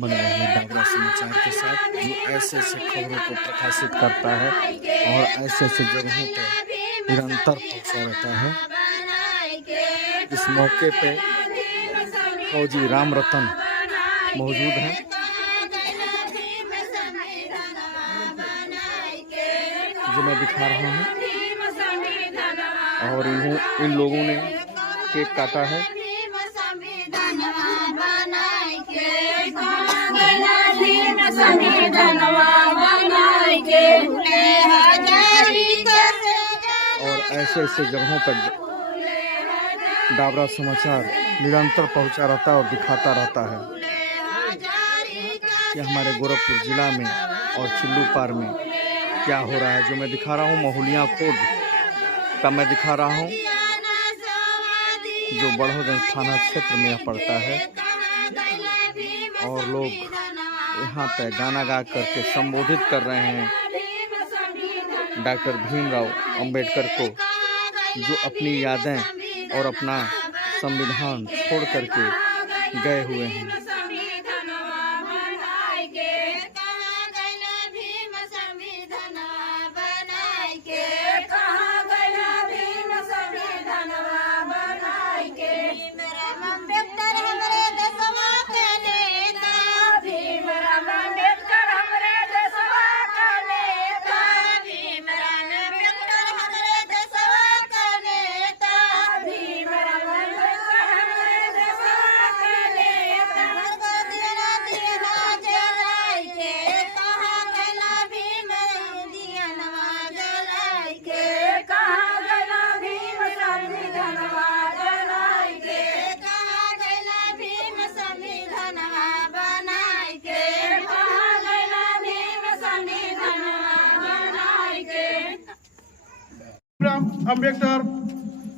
बन रहे हैं डाबरा समाचार के साथ, जो ऐसे ऐसे खबरों को प्रकाशित करता है और ऐसे ऐसे जगहों पर निरंतर पहुंचा रहता है। इस मौके पे फौजी राम रतन मौजूद हैं, जो मैं दिखा रहा हूँ, और इन लोगों ने केक काटा है। और ऐसे ऐसे जगहों पर डाबरा समाचार निरंतर पहुंचा रहता है और दिखाता रहता है कि हमारे गोरखपुर जिला में और चिल्लू पार में क्या हो रहा है। जो मैं दिखा रहा हूँ महुलिया कोट का मैं दिखा रहा हूँ, जो बड़हगंज थाना क्षेत्र में यह पड़ता है, और लोग यहाँ पे गाना गा करके संबोधित कर रहे हैं डॉक्टर भीमराव अंबेडकर को, जो अपनी यादें और अपना संविधान छोड़ करके गए हुए हैं। अम्बेडकर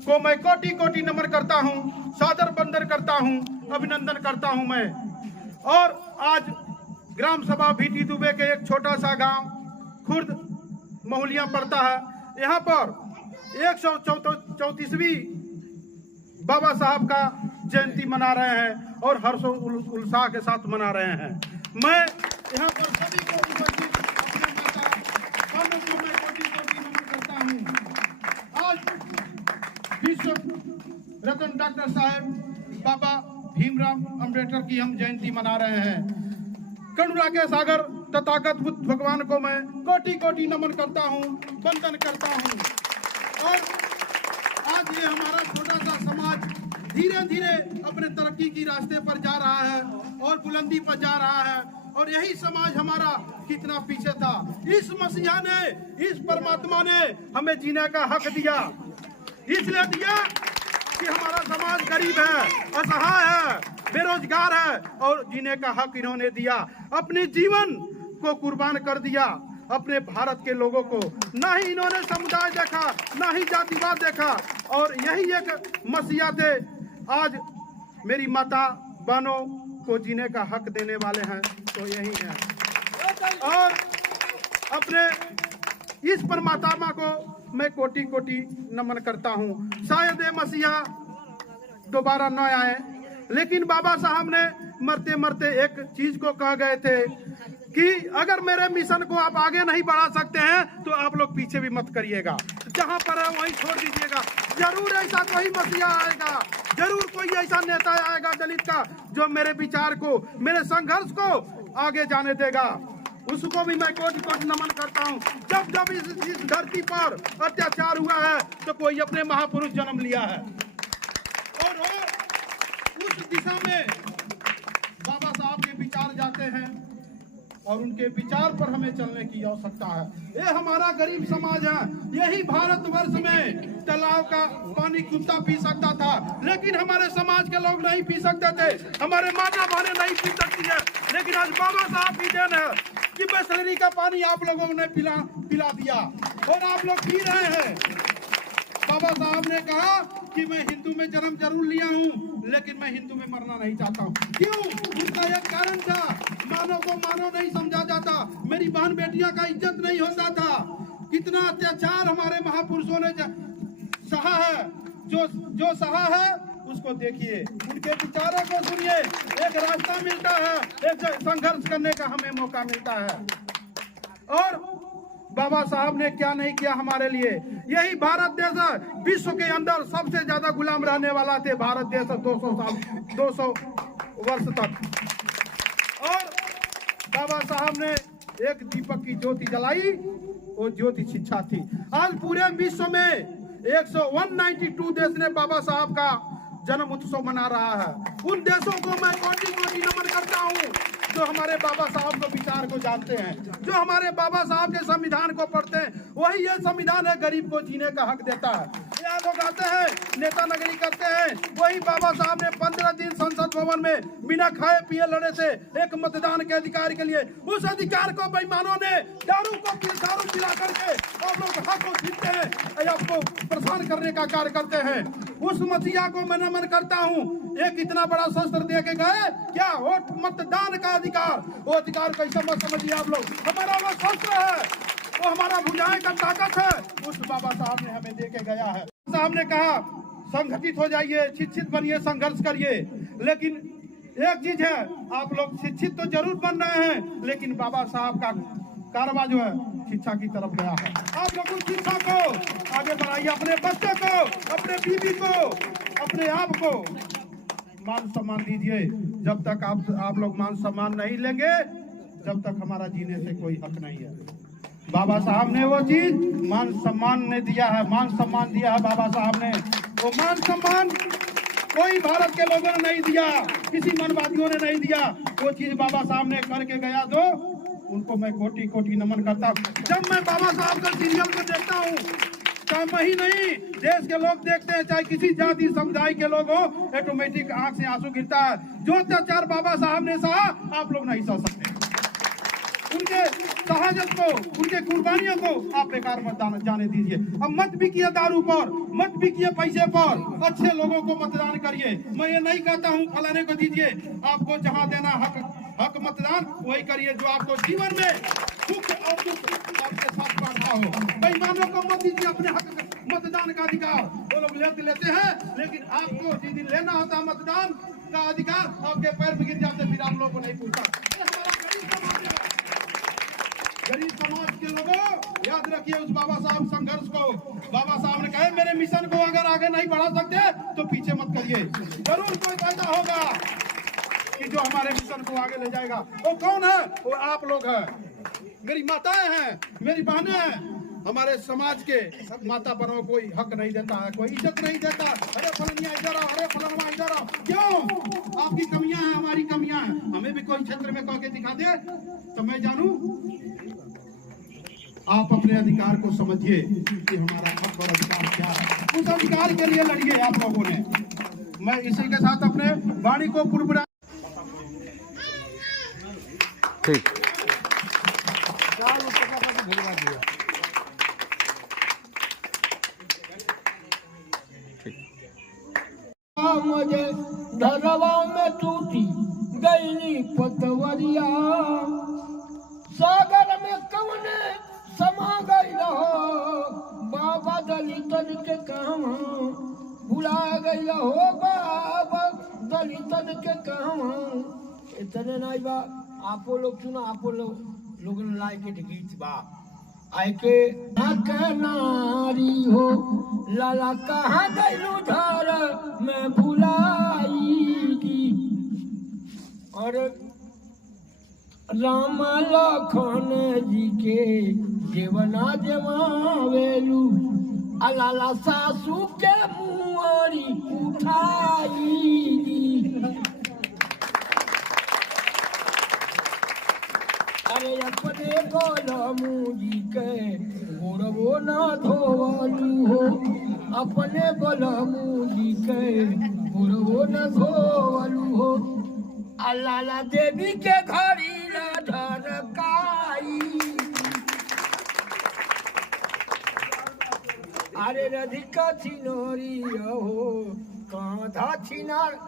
को मैं कोटि कोटि नमन करता हूं, सादर वंदन करता हूं, अभिनंदन करता हूं मैं। और आज ग्राम सभा भीटी दुबे के एक छोटा सा गांव खुर्द महुलिया पड़ता है, यहां पर 134वीं बाबा साहब का जयंती मना रहे हैं और हर्षो उल्लास के साथ मना रहे हैं। मैं यहां पर सभी को उपस्थित अपने माता बहनों को मैं कोटि कोटि नमन करता हूं। आज विश्व रत्न डॉक्टर साहब बाबा भीमराव अंबेडकर की हम जयंती मना रहे हैं। करुणा के सागर तथागत बुद्ध भगवान को मैं कोटि कोटि नमन करता हूं, वंदन करता हूं। और आज ये हमारा छोटा सा समाज धीरे धीरे अपने तरक्की की रास्ते पर जा रहा है और बुलंदी पर जा रहा है, और यही समाज हमारा कितना पीछे था। इस मसीहा ने, इस परमात्मा ने हमें जीने का हक दिया, इसलिए दिया कि हमारा समाज गरीब है, असहाय है, बेरोजगार है, और जीने का हक इन्होंने दिया। अपने जीवन को कुर्बान कर दिया अपने भारत के लोगों को। ना ही इन्होंने समुदाय देखा, ना ही जातिवाद देखा, और यही एक मसीहा थे। आज मेरी माता बहनों को जीने का हक देने वाले हैं तो यही है। और अपने इस परमात्मा को मैं कोटि कोटि नमन करता हूँ। शायद ये मसीहा दोबारा न आए, लेकिन बाबा साहब ने मरते मरते एक चीज को कह गए थे कि अगर मेरे मिशन को आप आगे नहीं बढ़ा सकते हैं तो आप लोग पीछे भी मत करिएगा, जहां पर है वहीं छोड़ दीजिएगा। जरूर ऐसा कोई मसीहा आएगा, जरूर कोई ऐसा नेता आएगा दलित का, जो मेरे विचार को, मेरे संघर्ष को आगे जाने देगा। उसको भी मैं कोटि कोटि नमन करता हूँ। जब जब इस धरती पर अत्याचार हुआ है तो कोई अपने महापुरुष जन्म लिया है, और उस दिशा में बाबा साहब के विचार जाते हैं, और उनके विचार पर हमें चलने की आवश्यकता है। ये हमारा गरीब समाज है। यही भारतवर्ष में तालाब का पानी कुत्ता पी सकता था, लेकिन हमारे समाज के लोग नहीं पी सकते थे, हमारे माता बहनें नहीं पी सकती है। लेकिन आज बाबा साहब की देन है कि बिसलेरी का पानी आप लोगों ने पिला दिया और आप लोग पी रहे हैं। बाबा साहब ने कहा कि मैं हिंदू में जन्म जरूर लिया हूँ, लेकिन मैं हिंदू में मरना नहीं चाहता हूँ। क्यों? उसका एक कारण था, मानव को मानव नहीं समझा जाता, मेरी बहन बेटियां का इज्जत नहीं होता था। कितना अत्याचार हमारे महापुरुषों ने सहा है, जो सहा है उसको देखिए, उनके विचारों को सुनिए। एक रास्ता मिलता है, एक संघर्ष करने का हमें मौका मिलता है। और बाबा साहब ने क्या नहीं किया हमारे लिए। यही भारत देश विश्व के अंदर सबसे ज्यादा गुलाम रहने वाला थे भारत देश 200 वर्ष तक। और बाबा साहब ने एक दीपक की ज्योति जलाई, वो ज्योति शिक्षा थी। आज पूरे विश्व में 192 देश ने बाबा साहब का जन्म उत्सव मना रहा है। उन देशों को मैं कोटि कोटि नमन करता हूँ जो हमारे बाबा साहब को विचार को जानते हैं, जो हमारे बाबा साहब के संविधान को पढ़ते हैं। वही ये संविधान है, गरीब को जीने का हक देता है। यहाँ लोग आते हैं, नेता नगरी करते हैं, वही बाबा साहब ने 15 दिन संसद भवन में बिना खाए पिए लड़े थे एक मतदान के अधिकार के लिए। उस अधिकार को बेईमानों ने दारू पिला करके आप लोग हक को छीनते हैं, आपको परेशान करने का कार्य करते हैं। उस मसीहा को मैं नमन करता हूँ। एक इतना बड़ा शस्त्र दे के गए, क्या वोट मतदान का अधिकार, वो अधिकार कैसे मत समझिए आप लोग। हमारा वो शस्त्र है, वो हमारा भुजाएं का ताकत है, उस बाबा साहब ने हमें दे के गया है। साहब ने कहा संगठित हो जाइए, शिक्षित बनिए, संघर्ष करिए। लेकिन एक चीज है, आप लोग शिक्षित तो जरूर बन रहे हैं, लेकिन बाबा साहब का कारवा जो है शिक्षा की तरफ गया है। आप लोग उस शिक्षा को आगे बढ़ाइए, अपने बच्चों को, अपने बीवी को, अपने आप को मान सम्मान दीजिए। जब तक आप लोग मान सम्मान नहीं लेंगे, जब तक हमारा जीने से कोई हक नहीं है। बाबा साहब ने वो चीज मान सम्मान ने दिया है, मान सम्मान दिया है बाबा साहब ने। वो मान सम्मान कोई भारत के लोगों ने नहीं दिया, किसी मनवादियों ने नहीं दिया। वो चीज बाबा साहब ने करके गया, तो उनको मैं कोटि कोटि नमन करता हूँ। जब मैं बाबा साहब का सीरियल में देखता हूँ, चाहे मैं ही नहीं, देश के लोग देखते हैं, चाहे किसी जाति समुदाय के लोग हो, ऑटोमेटिक आंख से आंसू गिरता है। जो अत्याचार बाबा साहब ने सहा, आप लोग नहीं सह सकते। उनके शहादत को, उनके कुर्बानियों को आप बेकार मत जाने दीजिए। अब मत बिकिए दारू पर, मत बिकिए पैसे पर, अच्छे लोगों को मतदान करिए। मैं ये नहीं कहता हूँ फलाने को दीजिए, आपको जहाँ देना हक मतदान वही करिए जो आपको जीवन में सुख और दुख आपके साथ बांधा हो। बेईमानों को मत दीजिए अपने हक मतदान का अधिकार। वो लोग लेते हैं, लेकिन आपको जिस दिन लेना होता है मतदान का अधिकार, आपके पैर में गिर जाते, फिर आप लोगों को नहीं पूछता। गरीब समाज के लोगों, याद रखिए उस बाबा साहब संघर्ष को। बाबा साहब ने कहा मेरे मिशन को अगर आगे नहीं बढ़ा सकते तो पीछे मत करिए। जरूर कोई फायदा होगा कि जो हमारे मिशन को आगे ले जाएगा। वो कौन है? वो आप लोग हैं, मेरी माताएं हैं, मेरी बहनें हैं। हमारे समाज के माता बहनों को कोई हक नहीं देता है, कोई इज्जत नहीं देता। अरे फलनिया इधर आओ, अरे फलनवा इधर आओ। क्यों? आपकी कमियां हैं, हमारी कमियां हैं। हमें भी कोई क्षेत्र में कह के दिखा दे तो मैं जानूं। आप अपने अधिकार को समझिए कि हमारा हक और अधिकार क्या है। उस अधिकार के लिए लड़िए आप लोगों ने। मैं इसी के साथ अपने वाणी को पूर्ण ठीक मुझे धरवा में टूटी गईनी पतवरिया, सागर में कवने समा गई हो, बाबा दलितन के काम भुला गई हो, बाबा दलितन के काम। इतने नहीं बा, आपो लोग सुना, आपो लोग लाइक के गीत बा आय के नारी हो लाला कहाँ गईलू धार में भुलाईगी। और राम लखन जी के जेवना जमावेलू, अलाला सासू के मुआरी उठाईगी। अरे अपने गोलमू जी के गोरवो न धोवलू हो, अपने गोलमू जी के गोरवो न धोवलू हो। अल्लाला देवी के घड़ी न ढरकाई। अरे रधिका छिनोरी हो कांधा छिनार,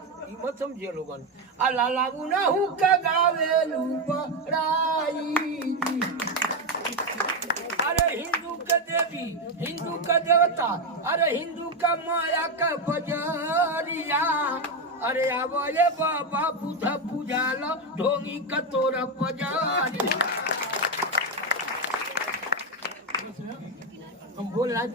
मत समझिए लोगन। अल्लाला उनहु के गावेलू बड़ाई। अरे हिंदू के देवी, हिंदू के देवता का अरे हिंदू का माया का बजरिया अरे आवो ये बाबा बुधा पूजाला ढोंगी का तोरा पजारिया हम बोल रहे हैं